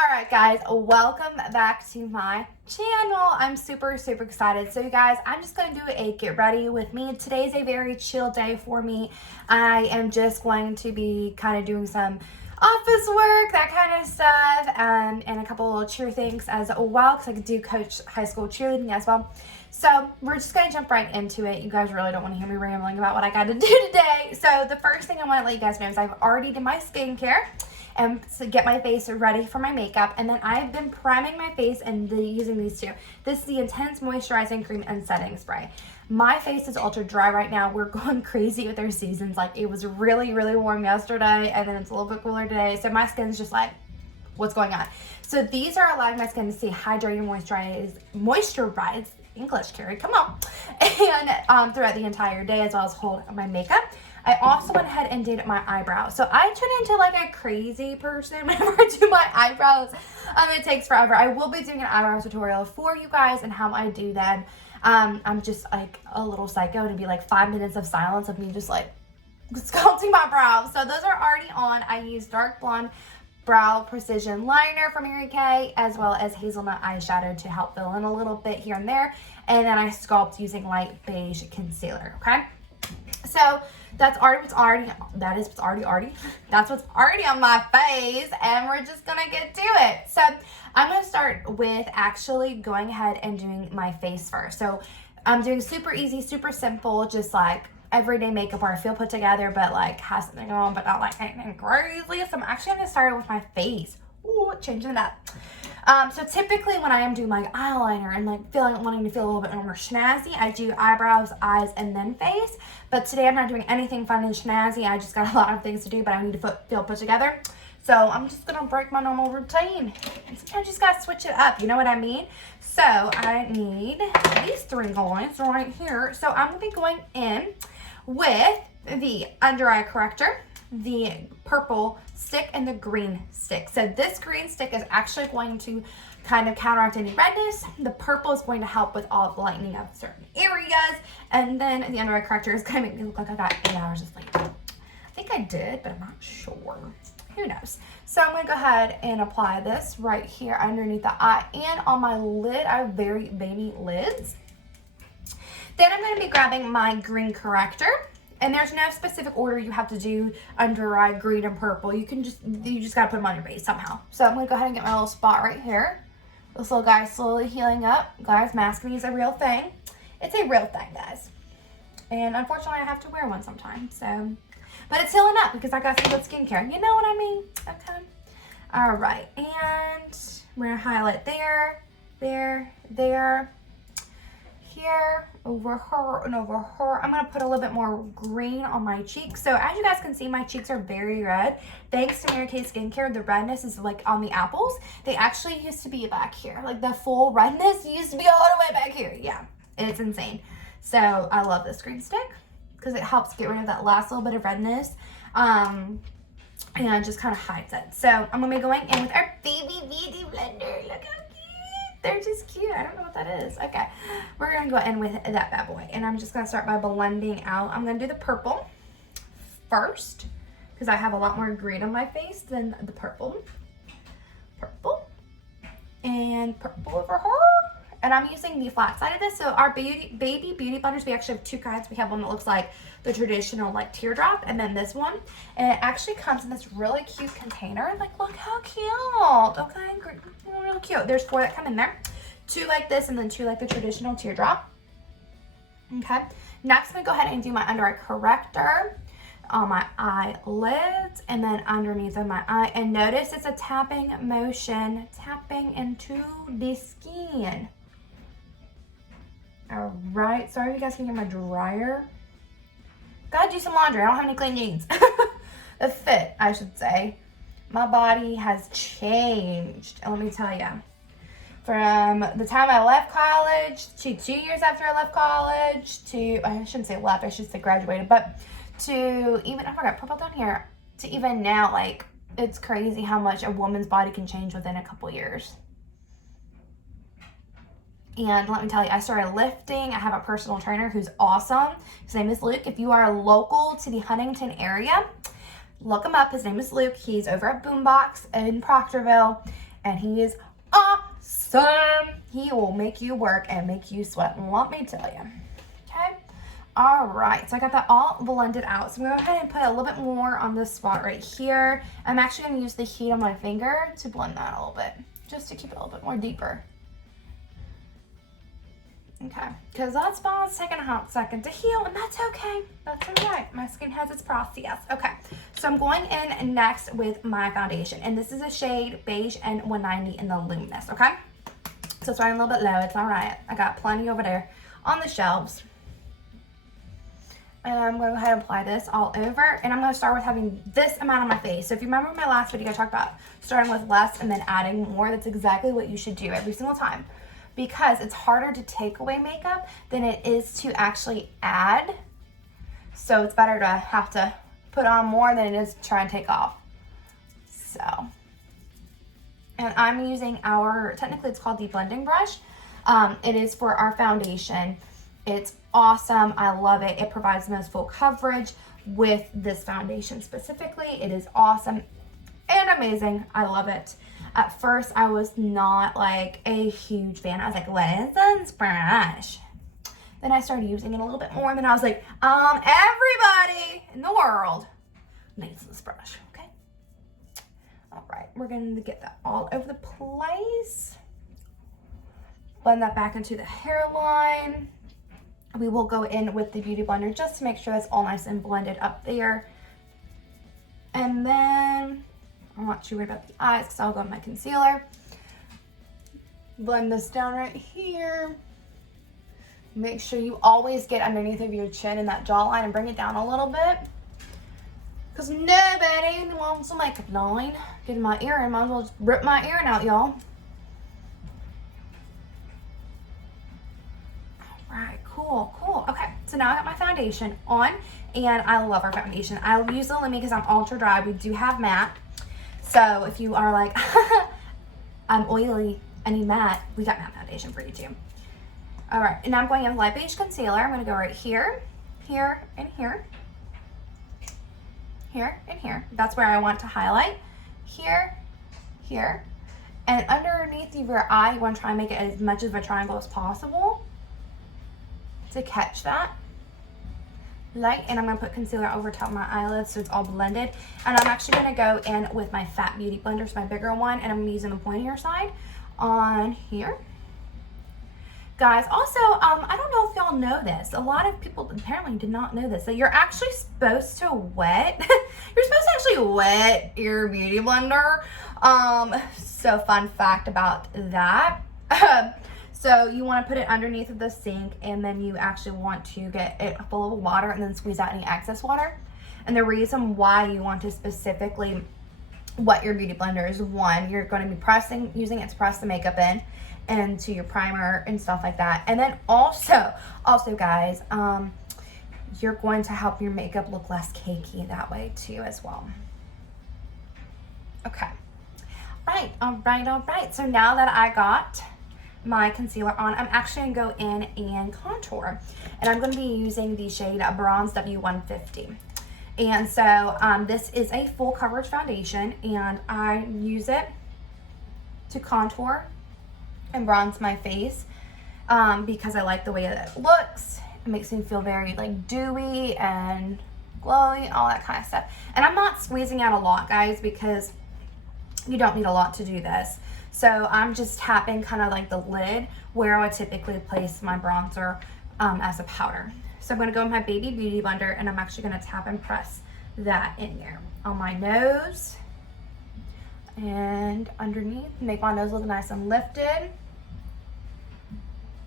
Alright guys, welcome back to my channel. I'm super excited. So you guys, I'm just going to do a get ready with me. Today's a very chill day for me. I am just going to be kind of doing some office work, that kind of stuff, and a couple little cheer things as well, because I do coach high school cheerleading as well. So we're just going to jump right into it. You guys really don't want to hear me rambling about what I got to do today. So the first thing I want to let you guys know is I've already did my skincare and to get my face ready for my makeup, and then I've been priming my face and using these two. This is the Intense Moisturizing Cream and Setting Spray. My face is ultra dry right now. We're going crazy with our seasons. Like, it was really warm yesterday, and then it's a little bit cooler today, so my skin's just like, what's going on? So these are allowing my skin to stay hydrated, moisturized, English, Carrie, come on, and throughout the entire day, as well as hold my makeup. I also went ahead and did my eyebrows. So I turn into like a crazy person whenever I do my eyebrows. It takes forever. I will be doing an eyebrow tutorial for you guys and how I do them. I'm just like a little psycho, and it'd be like 5 minutes of silence of me just like sculpting my brows. So those are already on. I use Dark Blonde Brow Precision Liner from Mary Kay, as well as Hazelnut eyeshadow to help fill in a little bit here and there. And then I sculpt using light beige concealer, okay? So that's what's already on my face, and we're just gonna get to it. So I'm gonna start with actually going ahead and doing my face first. So I'm doing super easy, super simple, just like everyday makeup where I feel put together, but like has something on, but not like anything crazy. So I'm actually gonna start with my face. Ooh, changing it up. So typically when I am doing my eyeliner and like wanting to feel a little bit more snazzy, I do eyebrows, eyes, and then face. But today I'm not doing anything fun and snazzy. I just got a lot of things to do, but I need to feel put together. So I'm just gonna break my normal routine. And sometimes you just gotta switch it up, you know what I mean? So I need these three guys right here. So I'm gonna be going in with the under eye corrector, the purple stick, and the green stick. So this green stick is actually going to kind of counteract any redness. The purple is going to help with all of the lightening of certain areas. And then the under eye corrector is going to make me look like I got 8 hours of sleep. I think I did, but I'm not sure. Who knows? So I'm going to go ahead and apply this right here underneath the eye and on my lid. I have very veiny lids. Then I'm going to be grabbing my green corrector. And there's no specific order you have to do under eye, green, and purple. You just got to put them on your base somehow. So I'm going to go ahead and get my little spot right here. This little guy slowly healing up. Guys, masking is a real thing. It's a real thing, guys. And unfortunately, I have to wear one sometimes. So, but it's healing up because I got some good skincare. You know what I mean? Okay. All right. And we're going to highlight there, here, over her, and over her. I'm going to put a little bit more green on my cheeks. So as you guys can see, my cheeks are very red. Thanks to Mary Kay Skincare, the redness is like on the apples. They actually used to be back here. Like the full redness used to be all the way back here. Yeah, it's insane. So I love this green stick because it helps get rid of that last little bit of redness. And it just kind of hides it. So I'm going to be going in with our baby beauty blender. Look how they're just cute. I don't know what that is. Okay. We're going to go in with that bad boy. And I'm just going to start by blending out. I'm going to do the purple first because I have a lot more green on my face than the purple. Purple. And purple over her. And I'm using the flat side of this. So our baby beauty blenders, we actually have two kinds. We have one that looks like the traditional like teardrop, and then this one. And it actually comes in this really cute container. Like, look how cute. Okay, really cute. There's 4 that come in there. 2 like this, and then 2 like the traditional teardrop. Okay. Next, I'm going to go ahead and do my under eye corrector on my eyelids and then underneath of my eye. And notice it's a tapping motion, tapping into the skin. All right. Sorry if you guys can hear my dryer. Gotta do some laundry. I don't have any clean jeans. The fit, I should say. My body has changed. And let me tell you, from the time I left college to 2 years after I left college to, I shouldn't say left, I should say graduated, but to even, I forgot, purple down here, to even now, like, it's crazy how much a woman's body can change within a couple years. And let me tell you, I started lifting. I have a personal trainer who's awesome. His name is Luke. If you are local to the Huntington area, look him up. His name is Luke. He's over at Boombox in Proctorville. and he is awesome. He will make you work and make you sweat, let me tell you. Okay. All right, so I got that all blended out. So I'm gonna go ahead and put a little bit more on this spot right here. I'm actually gonna use the heat on my finger to blend that a little bit, just to keep it a little bit more deeper. Okay, because that spot's taking a hot second to heal, and that's okay. That's okay. My skin has its process. Okay, so I'm going in next with my foundation, and this is a shade Beige and 190 in the Luminous, okay? So it's running a little bit low. It's all right. I got plenty over there on the shelves. And I'm going to go ahead and apply this all over, and I'm going to start with having this amount on my face. So if you remember my last video, I talked about starting with less and then adding more. That's exactly what you should do every single time, because it's harder to take away makeup than it is to actually add. So it's better to have to put on more than it is to try and take off. So, and I'm using our, technically it's called the blending brush. It is for our foundation. It's awesome. I love it. It provides the most full coverage with this foundation specifically. It is awesome and amazing. I love it. At first, I was not like a huge fan. I was like, what is this brush? Then I started using it a little bit more, and then I was like, everybody in the world needs this brush, okay? All right, we're going to get that all over the place. Blend that back into the hairline. We will go in with the Beauty Blender just to make sure that's all nice and blended up there. And then I'm not too worried about the eyes because I'll go with my concealer. Blend this down right here. Make sure you always get underneath of your chin and that jawline and bring it down a little bit, because nobody wants a makeup line. Get in my ear and might as well just rip my earring out, y'all. Alright, cool, cool. Okay, so now I got my foundation on, and I love our foundation. I'll use the Luminious because I'm ultra dry. We do have matte. So if you are like, I'm oily, I need matte, we got matte foundation for you too. All right, and now I'm going in with light beige concealer. I'm gonna go right here, here, and here. Here and here. That's where I want to highlight. Here, here. And underneath of your eye, you want to try and make it as much of a triangle as possible to catch that light. And I'm going to put concealer over top of my eyelids so it's all blended. And I'm actually going to go in with my Fat Beauty Blender, so my bigger one, and I'm using the pointier side on here. Guys, also, I don't know if y'all know this. A lot of people apparently did not know this. So you're actually supposed to wet, you're supposed to actually wet your Beauty Blender. So fun fact about that. So you want to put it underneath of the sink, and then you actually want to get it full of water and then squeeze out any excess water. And the reason why you want to specifically wet your Beauty Blender is, one, you're going to be using it to press the makeup in and to your primer and stuff like that. And then also guys, you're going to help your makeup look less cakey that way too as well. Okay. All right. So now that I got my concealer on, I'm actually gonna go in and contour. And I'm gonna be using the shade Bronze W150. And so this is a full coverage foundation, and I use it to contour and bronze my face because I like the way that it looks. It makes me feel very like dewy and glowy, all that kind of stuff. And I'm not squeezing out a lot, guys, because you don't need a lot to do this. So I'm just tapping kind of like the lid where I would typically place my bronzer as a powder. So I'm going to go with my Baby Beauty Blender, and I'm actually going to tap and press that in there on my nose and underneath. Make my nose look nice and lifted.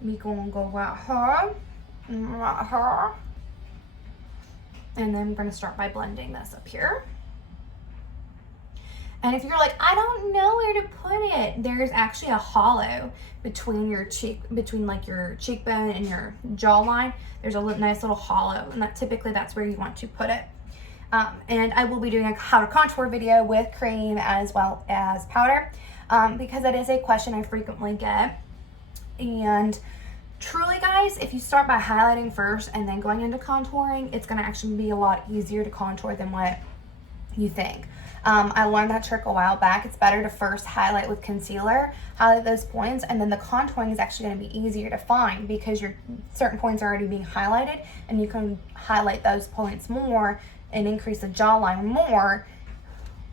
Me gonna go right here, and then I'm gonna start by blending this up here. And if you're like, I don't know where to put it, there's actually a hollow between your like your cheekbone and your jawline. There's a nice little hollow, and that's where you want to put it. And I will be doing a how to contour video with cream as well as powder, because that is a question I frequently get. And truly, guys, if you start by highlighting first and then going into contouring, it's going to actually be a lot easier to contour than what you think. I learned that trick a while back. It's better to first highlight with concealer, highlight those points, and then the contouring is actually going to be easier to find because your certain points are already being highlighted, and you can highlight those points more and increase the jawline more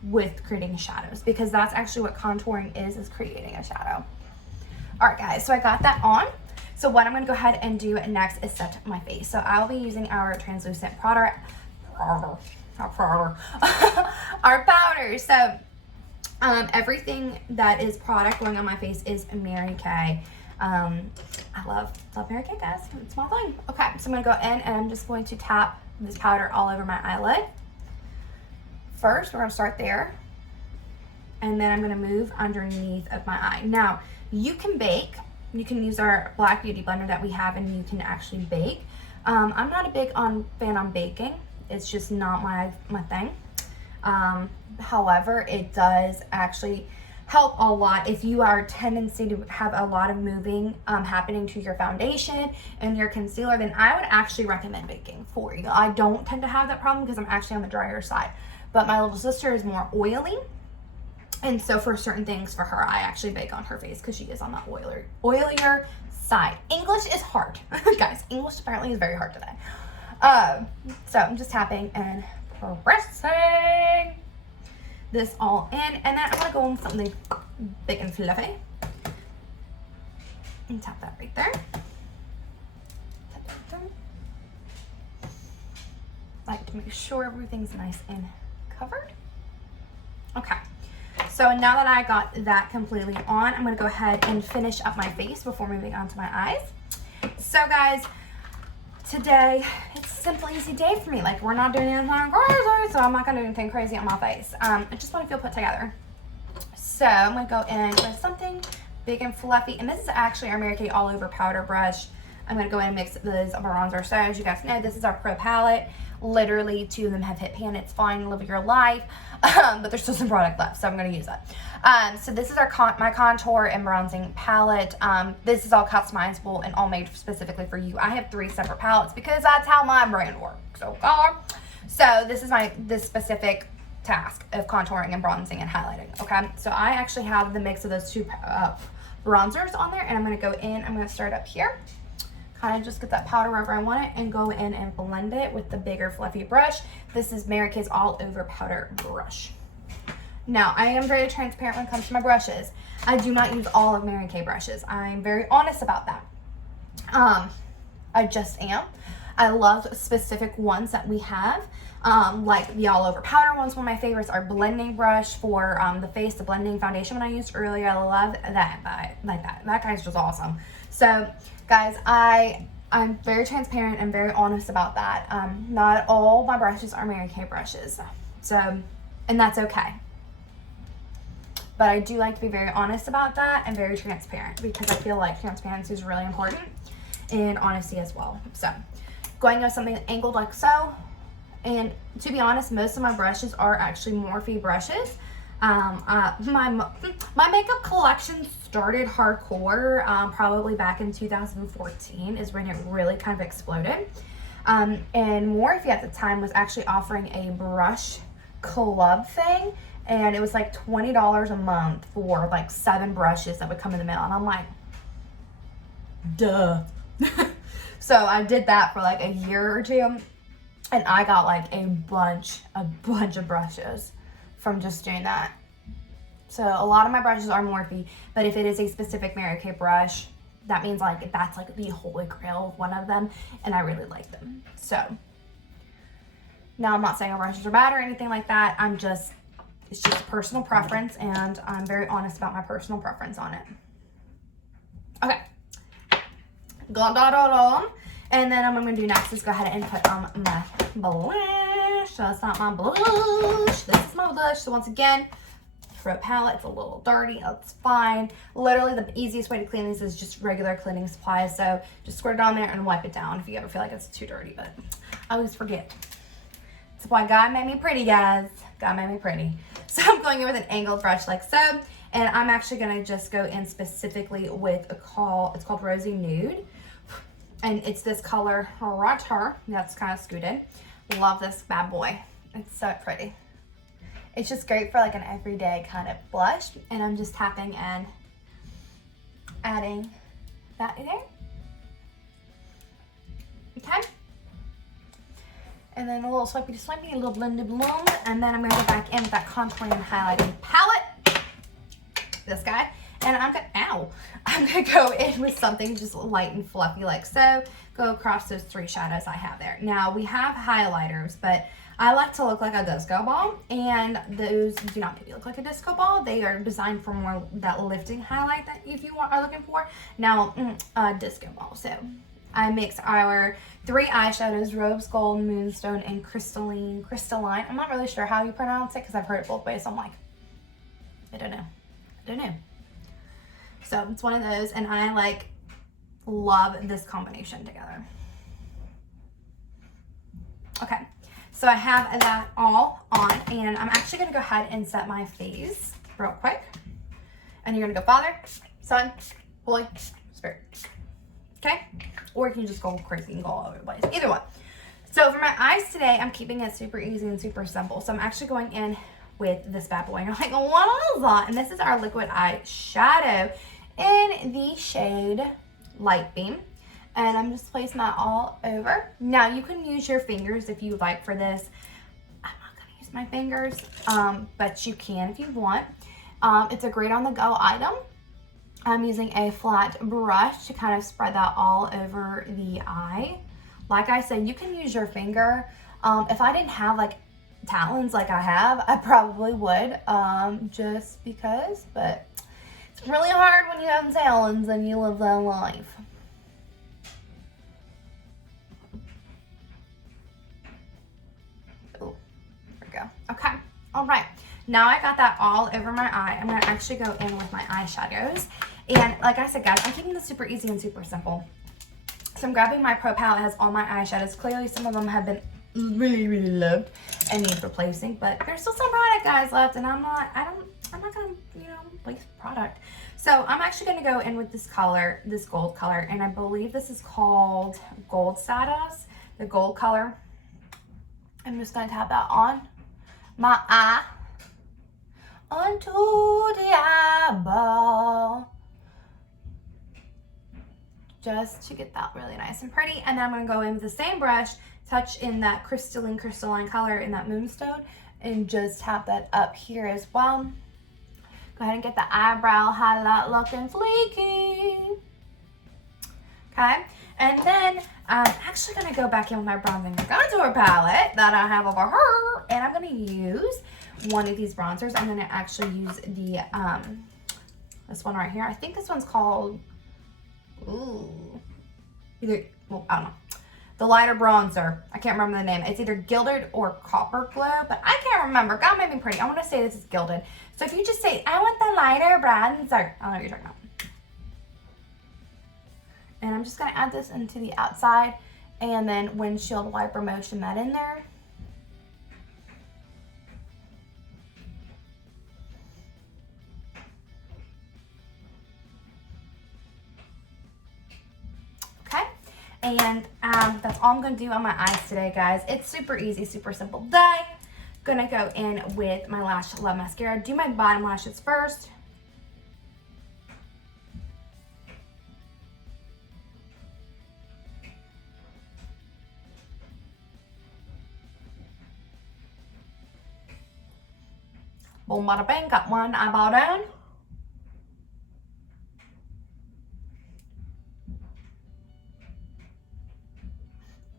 with creating shadows, because that's actually what contouring is creating a shadow. All right, guys, so I got that on. So what I'm going to go ahead and do next is set my face. So I'll be using our translucent powder. Our powder. So everything that is product going on my face is Mary Kay. I love Mary Kay, guys. It's my thing. Okay, so I'm gonna go in and I'm just going to tap this powder all over my eyelid. First, we're gonna start there, and then I'm gonna move underneath of my eye. Now, you can bake. You can use our Black Beauty blender that we have, and you can actually bake. I'm not a big fan on baking. It's just not my thing. However, it does actually help a lot if you are a tendency to have a lot of moving happening to your foundation and your concealer. Then I would actually recommend baking for you. I don't tend to have that problem because I'm actually on the drier side, but my little sister is more oily, and so for certain things for her, I actually bake on her face because she is on that oilier side. English is hard. Guys, English apparently is very hard today. So I'm just tapping and pressing this all in, and then I'm gonna go in with something big and fluffy and tap that right there. Like to make sure everything's nice and covered. Okay, so now that I got that completely on, I'm gonna go ahead and finish up my face before moving on to my eyes. So guys, today, it's a simple, easy day for me. Like, we're not doing anything crazy, so I'm not gonna do anything crazy on my face. I just wanna feel put together. So I'm gonna go in with something big and fluffy, and this is actually our Mary Kay All Over Powder Brush. I'm gonna go in and mix those bronzer. So as you guys know, this is our Pro palette. Literally, 2 of them have hit pan. It's fine, live your life. But there's still some product left, so I'm gonna use it. So this is my contour and bronzing palette. This is all customizable and all made specifically for you. I have 3 separate palettes because that's how my brand works. Okay? So this is this specific task of contouring and bronzing and highlighting. Okay, so I actually have the mix of those 2 bronzers on there, and I'm gonna go in. I'm gonna start up here. Kind of just get that powder wherever I want it and go in and blend it with the bigger fluffy brush. This is Mary Kay's All Over Powder Brush. Now, I am very transparent when it comes to my brushes. I do not use all of Mary Kay brushes. I'm very honest about that. I just am. I love specific ones that we have. Like the All Over Powder one's one of my favorites. Our blending brush for the face, the blending foundation one I used earlier. I love that. That guy's just awesome. So, guys, I'm very transparent and very honest about that. Not all my brushes are Mary Kay brushes. So, and that's okay. But I do like to be very honest about that and very transparent, because I feel like transparency is really important, and honesty as well. So, going with something angled like so. And to be honest, most of my brushes are actually Morphe brushes. My makeup collection started hardcore probably back in 2014 is when it really kind of exploded. And Morphe at the time was actually offering a brush club thing, and it was like $20 a month for like 7 brushes that would come in the mail, and I'm like, duh. So I did that for like a year or 2, and I got like a bunch of brushes from just doing that. So a lot of my brushes are Morphe, but if it is a specific Mary Kay brush, that means like that's like the holy grail of one of them, and I really like them. So now I'm not saying our brushes are bad or anything like that. It's just personal preference, and I'm very honest about my personal preference on it. Okay. Got that all on. And then what I'm going to do next is go ahead and put on my blush. So that's not my blush. This is my blush. So once again, Pro palette. It's a little dirty. That's fine. Literally, the easiest way to clean these is just regular cleaning supplies. So just squirt it on there and wipe it down if you ever feel like it's too dirty. But I always forget. That's why God made me pretty, guys. God made me pretty. So I'm going in with an angled brush like so. And I'm actually going to just go in specifically with it's called Rosy Nude. And it's this color right here. That's kind of scooted. Love this bad boy. It's so pretty. It's just great for like an everyday kind of blush. And I'm just tapping and adding that in there. Okay. And then a little swipey to swipey, a little blended bloom. And then I'm gonna go back in with that contouring and highlighting palette. This guy. And I'm gonna go in with something just light and fluffy like so. Go across those 3 shadows I have there. Now we have highlighters, but I like to look like a disco ball, and those do not make you look like a disco ball. They are designed for more that lifting highlight that if you are looking for. Now, disco ball. So I mix our 3 eyeshadows, Rose Gold, Moonstone, and Cyrstaline. I'm not really sure how you pronounce it because I've heard it both ways. So I'm like, I don't know. So it's one of those, and I like love this combination together. Okay, so I have that all on, and I'm actually gonna go ahead and set my face real quick. And you're gonna go Father, Son, Holy Spirit. Okay? Or you can just go crazy and go all over the place. Either one. So for my eyes today, I'm keeping it super easy and super simple. So I'm actually going in with this bad boy. And you're like, what is that? And this is our liquid eyeshadow in the shade Light Beam. And I'm just placing that all over. Now you can use your fingers if you like for this. I'm not gonna use my fingers, but you can if you want. It's a great on the go item. I'm using a flat brush to kind of spread that all over the eye. Like I said, you can use your finger. If I didn't have like talons like I have, I probably would, just because, but it's really hard when you have talons and you live that life. Oh, there we go. Okay, all right. Now I got that all over my eye. I'm gonna actually go in with my eyeshadows. And like I said, guys, I'm keeping this super easy and super simple. So I'm grabbing my Pro palette. It has all my eyeshadows. Clearly some of them have been really, really loved and need replacing, but there's still some product, guys, left, and I'm not gonna, waste product. So I'm actually gonna go in with this color, this gold color, and I believe this is called Gold Stardust, the gold color. I'm just gonna tap that on my eye, onto the eyeball, just to get that really nice and pretty. And then I'm gonna go in with the same brush, touch in that crystalline color in that Moonstone, and just tap that up here as well. Go ahead and get the eyebrow highlight looking fleeky. Okay, and then I'm actually gonna go back in with my bronzing and contour palette that I have over here, and I'm gonna use one of these bronzers. I'm gonna actually use the this one right here. I think this one's called I don't know, the lighter bronzer. I can't remember the name. It's either Gilded or Copper Glow, but I can't remember. God made me pretty. I want to say this is Gilded. So if you just say, I want the lighter bronzer, I don't know what you're talking about. And I'm just gonna add this into the outside, and then windshield wiper motion that in there. And that's all I'm going to do on my eyes today, guys. It's super easy, super simple day. Gonna go in with my Lash Love Mascara. Do my bottom lashes first. Boom, bada bang, got one eyeball down.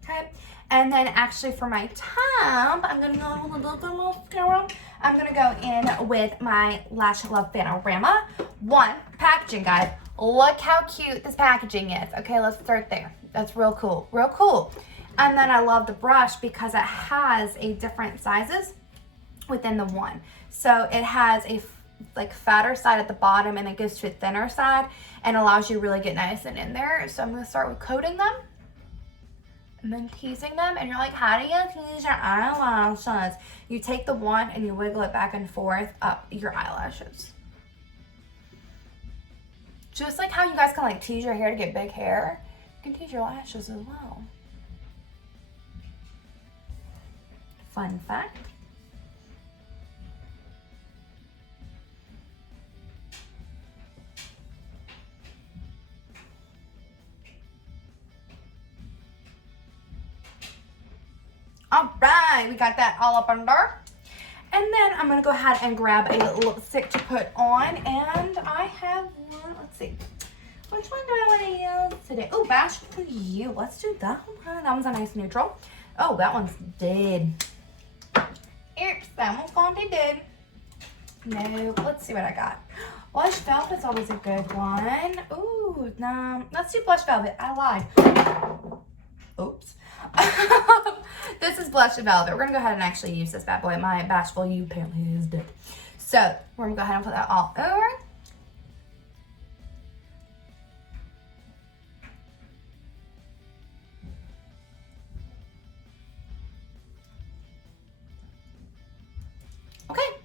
Okay, and then actually for my top, I'm gonna go with a little bit more mascara. I'm gonna go in with my Lash Love Fanorama. One, packaging, guys. Look how cute this packaging is. Okay, let's start there. That's real cool, real cool. And then I love the brush because it has a different sizes within the one. So it has a like fatter side at the bottom, and it goes to a thinner side and allows you to really get nice and in there. So I'm gonna start with coating them and then teasing them. And you're like, how do you tease your eyelashes? You take the one and you wiggle it back and forth up your eyelashes. Just like how you guys can like tease your hair to get big hair, you can tease your lashes as well. Fun fact. we got that all up under. And then I'm going to go ahead and grab a lipstick to put on. And I have one. Let's see. Which one do I want to use today? Oh, Bashful You. Let's do that one. That one's a nice neutral. Oh, that one's dead. Oops, that one's gone to dead. No, let's see what I got. Blush Velvet's always a good one. Ooh, no. Let's do Blush Velvet. I lied. Oops. This is Blush Velvet. We're going to go ahead and actually use this bad boy. My Bashful You apparently is dead. So, we're going to go ahead and put that all over. Okay,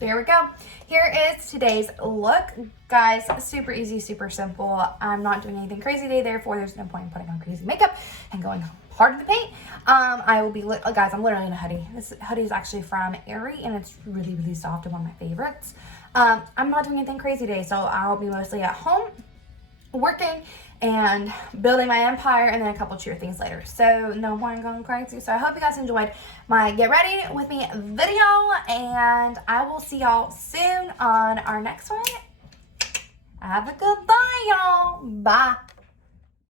there we go. Here is today's look. Guys, super easy, super simple. I'm not doing anything crazy today, therefore there's no point in putting on crazy makeup and going hard in the paint. I will be, guys, I'm literally in a hoodie. This hoodie is actually from Aerie, and it's really, really soft and one of my favorites. I'm not doing anything crazy today, so I'll be mostly at home working and building my empire, and then a couple cheer things later. So no point in going crazy. So I hope you guys enjoyed my get ready with me video, and I will see y'all soon on our next one. Have a good bye, y'all. Bye.